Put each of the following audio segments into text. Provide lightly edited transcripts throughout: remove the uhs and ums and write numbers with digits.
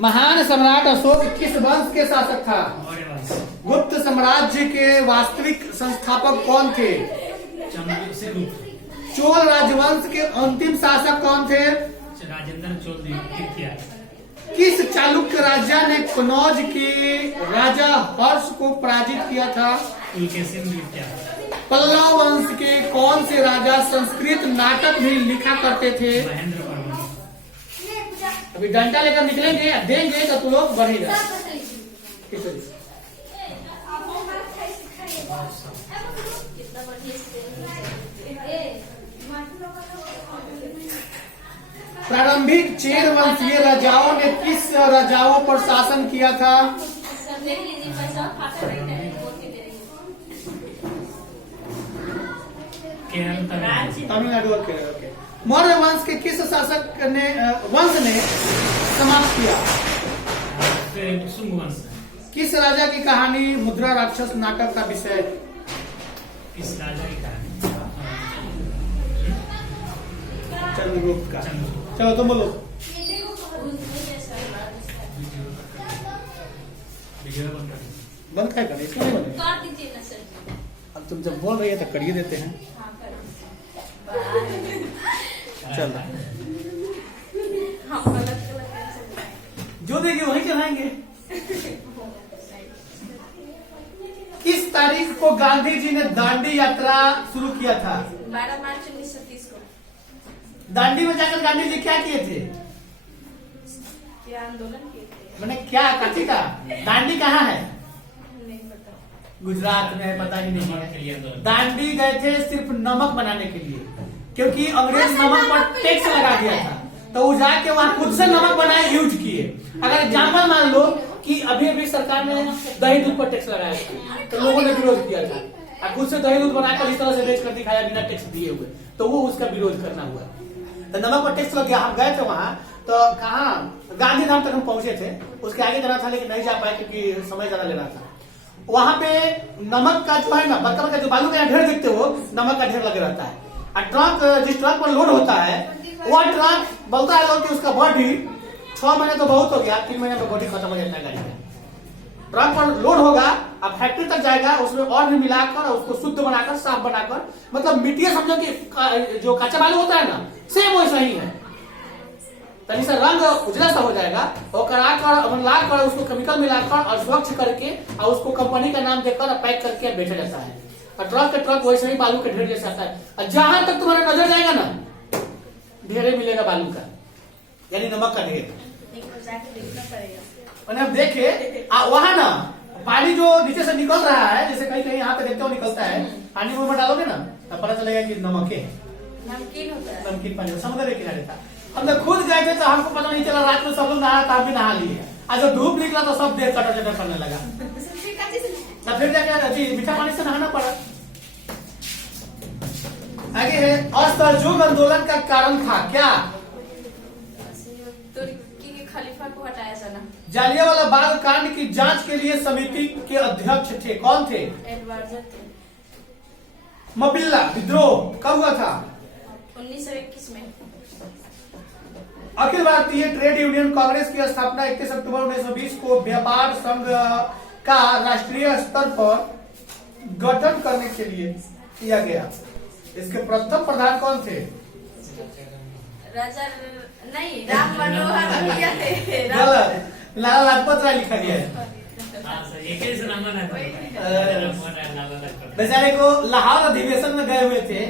महान सम्राट अशोक किस वंश के शासक था? मौर्य वंश। गुप्त साम्राज्य के वास्तविक संस्थापक कौन थे? चंद्रगुप्त। चोल राजवंश के अंतिम शासक कौन थे? राजेंद्र चोल द्वितीय। किस चालुक्य राजा ने कनौज के राजा हर्ष को पराजित किया था? पुलकेशिन द्वितीय। पल्लव वंश के कौन से राजा संस्कृत नाटक भी लिखा करते थे? महेंद्र वर्मन। अभी डंडा लेकर निकलेंगे, देंगे तो तुम लोग बढ़ेगा। प्रारंभिक चेर वंशीय राजाओं ने किस राजाओं पर शासन किया था? केरल तमिलनाडु और केरल के। मौर्य वंश के किस शासक ने समाप्त किया? शुंग वंश। किस राजा की कहानी मुद्रा राक्षस नाटक का विषय? किस राजा की कहानी? चंद्रगुप्त का। चलो तुम बोलो। बंद क्या करें, इसको नहीं बंद। अब तुम जब बोल रही है तो करिए देते हैं। चलो जो देगी वही चलाएंगे। किस तारीख को गांधी जी ने दांडी यात्रा शुरू किया था? 12 मार्च 1930 को। दांडी में जाकर गांधी जी क्या किए थे? क्या आंदोलन किए थे? मैंने क्या काची का? दांडी कहाँ है? नहीं पता। गुजरात में है, पता ही नहीं है। दांडी गए थे सिर्फ नमक बनाने के लिए, क्योंकि अंग्रेज नमक पर टैक्स लगा दिया था, तो वो जाके वहाँ खुद से नमक बनाए यूज किए। अगर एग्जाम्पल मान लो कि अभी अभी सरकार ने दही दूध पर टैक्स लगाया था, तो लोगों ने विरोध किया था, और खुद से दही दूध बनाकर इस तरह से बेच कर दिखाया बिना टैक्स दिए हुए, तो वो उसका विरोध करना हुआ। तो नमक पर टैक्स लग गया। हम गए थे वहाँ, तो कहाँ गांधीधाम तक हम पहुंचे थे, उसके आगे जाना था लेकिन नहीं जा पाए क्योंकि समय ज्यादा लेना था। वहाँ पे नमक का जो है ना, बड़का बड़का जो बालू का ढेर देखते हो, नमक का ढेर लगे रहता है। और ट्रक, जिस ट्रक पर लोड होता है, वह ट्रक बोलता है लोग कि उसका बॉडी 6 महीने तो बहुत हो गया, 3 महीने में बॉडी खत्म हो जाता है गाड़ी का। ट्रक पर लोड होगा, अब फैक्ट्री तक जाएगा, उसमें और भी मिलाकर उसको शुद्ध बनाकर साफ बनाकर, मतलब मिट्टी समझो कि जो कच्चा बालू होता है ना, सेम वैसा ही है। तनी सा रंग उजला सा हो जाएगा, और लाकर उसको केमिकल मिलाकर और स्वच्छ करके और उसको कंपनी का नाम देकर पैक करके बेचा जाता है। और ट्रक के ट्रक वैसे ही बालू के ढेर जैसा आता है, और जहां तक तुम्हारा नजर जाएगा ना, ढेरे मिलेगा बालू का, यानी नमक का ढेर। एक बार जाके देखना पड़ेगा। मैंने अब देखे वहां ना पानी जो नीचे से निकल रहा है, जैसे कहीं कहीं यहाँ पे देखते हो निकलता है, पानी में डालोगे ना तो पता चलेगा कि नमक है, नमकीन होता है। नमकीन पानी। समुद्र के किनारे था, हम लोग खुद गए थे तो हमको पता नहीं चला। रात में सब लोग नहा था, भी नहा लिए। आज जब धूप निकला तो सब देह कटर चटर करने लगा, तो फिर जाके मीठा पानी से नहाना पड़ा। आगे है, असहयोग आंदोलन का कारण था क्या? तुर्की के खलीफा को हटाया जाना। जालियांवाला बाग कांड की जांच के लिए समिति के अध्यक्ष थे, कौन थे? एडवर्ड थे। मबिल्ला विद्रोह कब हुआ था? 1921 में। अखिल भारतीय ट्रेड यूनियन कांग्रेस की स्थापना 21 अक्टूबर 1920 को व्यापार संघ का राष्ट्रीय स्तर पर गठन करने के लिए किया गया। इसके प्रथम प्रधान कौन थे? राजा नहीं, राम मनोहर लोहिया थे। गलत, लाला लाजपत राय लिखा गया है। बेचारे को लाहौर अधिवेशन में गए हुए थे,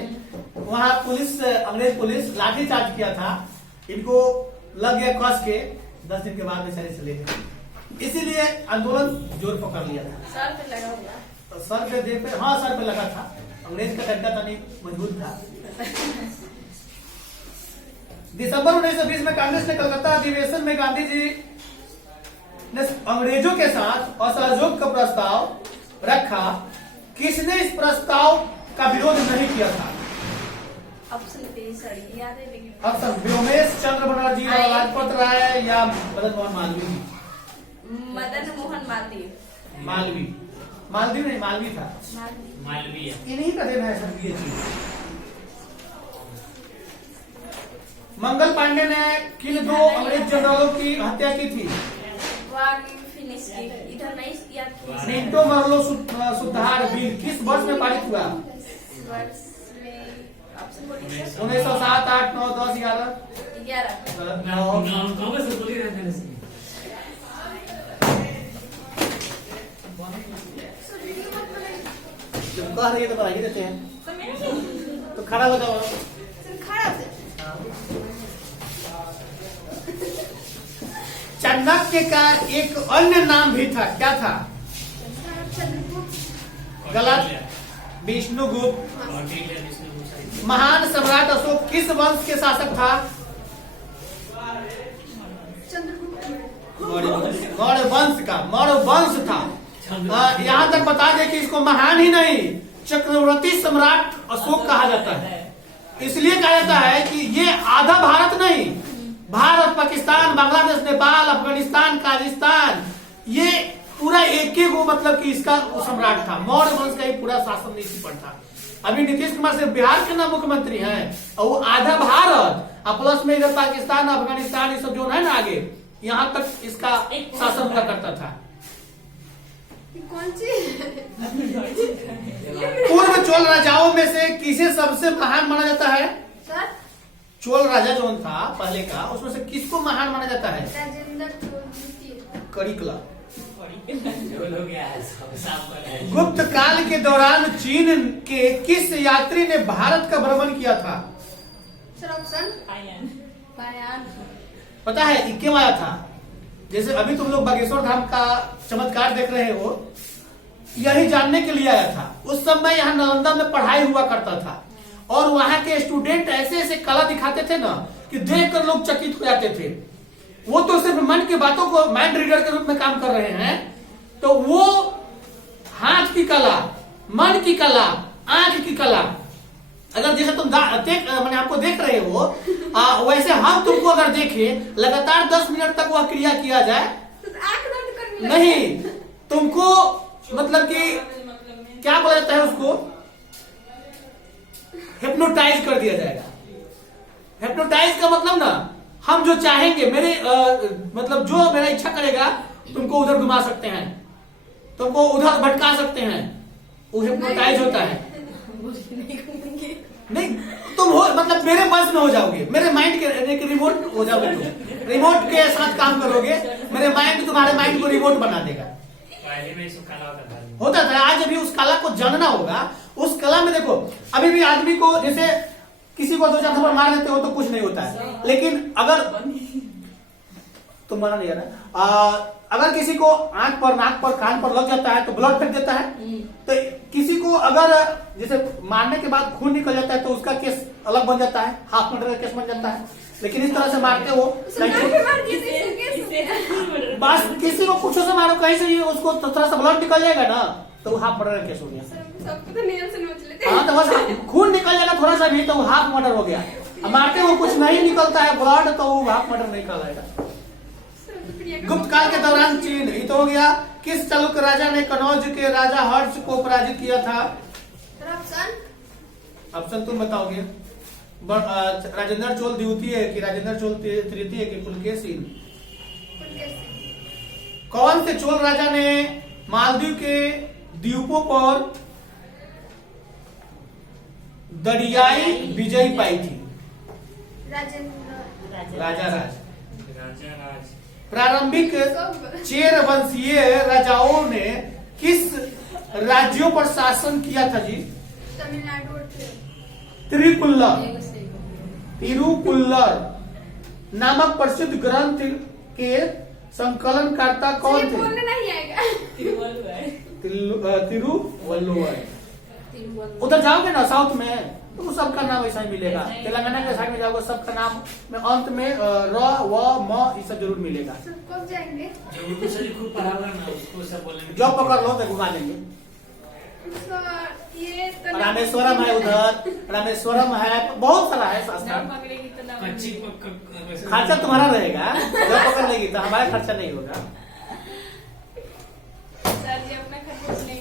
वहाँ पुलिस, अंग्रेज पुलिस लाठीचार्ज किया था, इनको लग गया कस के, 10 दिन के बाद बेचारे चले गए। इसीलिए आंदोलन जोर पकड़ लिया था। सर पे लगा हुआ। तो सर पे दे पे, हाँ सर पे लगा था। अंग्रेज का डंडा तनी मजबूत था। दिसंबर 1920 में कांग्रेस ने कलकत्ता अधिवेशन में गांधी जी ने अंग्रेजों के साथ असहयोग का प्रस्ताव रखा। किसने इस प्रस्ताव का विरोध नहीं किया था? ऑप्शन पे सही याद है लेकिन। ऑप्शन व्योमेश चंद्र बनर्जी, लाजपत राय या मदन मोहन मालवीय? मदन मोहन मालवीय। मालवीय नहीं, मालवीय था। मालवीय। इन्हीं का देना है सर ये चीज। मंगल पांडे ने किन 2 अंग्रेज जनरलों की हत्या की थी? वानी फिनिश की इधर नहीं याद किया। सीटो मरलो सुधार बिल किस वर्ष में पारित हुआ? इस वर्ष में ऑप्शन बोलिए सर। 1907, 8, 9, 10, 11। 11। गलत। गाँव में से बोली रहते हैं इसमें। तुम कह रही है तो बता ही देते हैं। तो खड़ा हो जाओ। चाणक्य का एक अन्य नाम भी था, क्या था? गलत। विष्णुगुप्त। महान सम्राट अशोक किस वंश के शासक था? मौर्य वंश का, मौर्य वंश था। यहाँ तक बता दें कि इसको महान ही नहीं, चक्रवर्ती सम्राट अशोक कहा जाता है। इसलिए कहा जाता है कि ये आधा भारत नहीं, भारत, पाकिस्तान, बांग्लादेश, नेपाल, अफगानिस्तान, काजिस्तान, ये पूरा एक एक वो मतलब कि इसका सम्राट था। मौर्य वंश का ही पूरा शासन इसी पर था। अभी नीतीश कुमार से बिहार के ना मुख्यमंत्री हैं और वो आधा भारत और प्लस में इधर पाकिस्तान, अफगानिस्तान, ये सब जो है ना आगे, यहाँ तक इसका शासन हुआ करता था। कौन सी? पूर्व चोल राजाओं में से किसे सबसे महान माना जाता है? सर चोल राजा जो था पहले का, उसमें से किसको महान माना जाता है? राजेंद्र चोल द्वितीय। करिकला। गुप्त गुप्त काल के दौरान चीन के किस यात्री ने भारत का भ्रमण किया था? सर ऑप्शन पायन। पता है ये क्यों आया था? जैसे अभी तुम लोग बागेश्वर धाम का चमत्कार देख रहे हो, यही जानने के लिए आया था। उस समय यहाँ नालंदा में पढ़ाई हुआ करता था और वहाँ के स्टूडेंट ऐसे ऐसे कला दिखाते थे ना कि देखकर लोग चकित हो जाते थे। वो तो सिर्फ मन की बातों को माइंड रीडर के रूप में काम कर रहे हैं, तो वो हाथ की कला, मन की कला, आंख की कला, अगर जैसे तुम मैंने आपको देख रहे हो वैसे हम तुमको अगर देखें लगातार 10 मिनट तक वह क्रिया किया जाए नहीं, तुमको मतलब कि क्या बोला जाता है उसको, हिप्नोटाइज कर दिया जाएगा। हिप्नोटाइज का मतलब ना, हम जो चाहेंगे मेरे मतलब जो मेरा इच्छा करेगा तुमको उधर घुमा सकते हैं, तुमको उधर भटका सकते हैं, वो हिप्नोटाइज होता है। नहीं तुम हो मतलब मेरे बस में हो जाओगे, मेरे माइंड के रिमोट हो जाओगे, तुम रिमोट के साथ काम करोगे, मेरे माइंड तुम्हारे माइंड को रिमोट बना देगा। पहले में इसको कला होता था। आज अभी उस कला को जानना होगा। उस कला में देखो अभी भी आदमी को जैसे किसी को 2-4 थप्पड़ मार देते हो तो कुछ नहीं होता है, लेकिन अगर तुम माना नहीं रहा, अगर किसी को आंख पर, नाक पर, कान पर लग जाता है तो ब्लड फेंक देता है। तो किसी को अगर जैसे मारने के बाद खून निकल जाता है तो उसका केस अलग बन जाता है, हाफ मर्डर का केस बन जाता है। लेकिन इस तरह से मारते हो बस किसी को कुछ से मारो कहीं से उसको थोड़ा सा ब्लड निकल जाएगा ना तो हाफ मर्डर का केस हो गया। हाँ तो बस खून निकल जाएगा थोड़ा सा भी तो हाफ मर्डर हो गया। मारते हो कुछ नहीं निकलता है ब्लड तो वो हाफ मर्डर नहीं कहलाएगा। गुप्त काल के दौरान चीन ये तो हो गया। किस चालुक्य राजा ने कनौज के राजा हर्ष को पराजित किया था? ऑप्शन तुम बताओगे। राजेंद्र चोल द्वितीय कि राजेंद्र चोल तृतीय कि पुलकेशी? कौन से चोल राजा ने मालदीव के द्वीपों पर दरियाई विजय पाई थी? राजा राज। प्रारंभिक चेर वंशीय राजाओं ने किस राज्यों पर शासन किया था जी? तमिलनाडु। तिरुपुल्लर नामक प्रसिद्ध ग्रंथ के संकलनकर्ता कौन थे? नहीं आएगा। तिरुवल्लुवर। उधर जाओगे ना साउथ में तो सबका नाम ऐसा ही मिलेगा। तेलंगाना के साइड में जाओगे सबका नाम में अंत में र व म ये सब जरूर मिलेगा। कब जाएंगे? जॉब पकड़ लो तो घुमा देंगे। ये तो रामेश्वरम है, उधर रामेश्वरम है, बहुत सारा है संस्थान। खर्चा तुम्हारा रहेगा, जॉब पकड़ लेगी तो हमारा खर्चा नहीं होगा। सर जी अपना खर्चा नहीं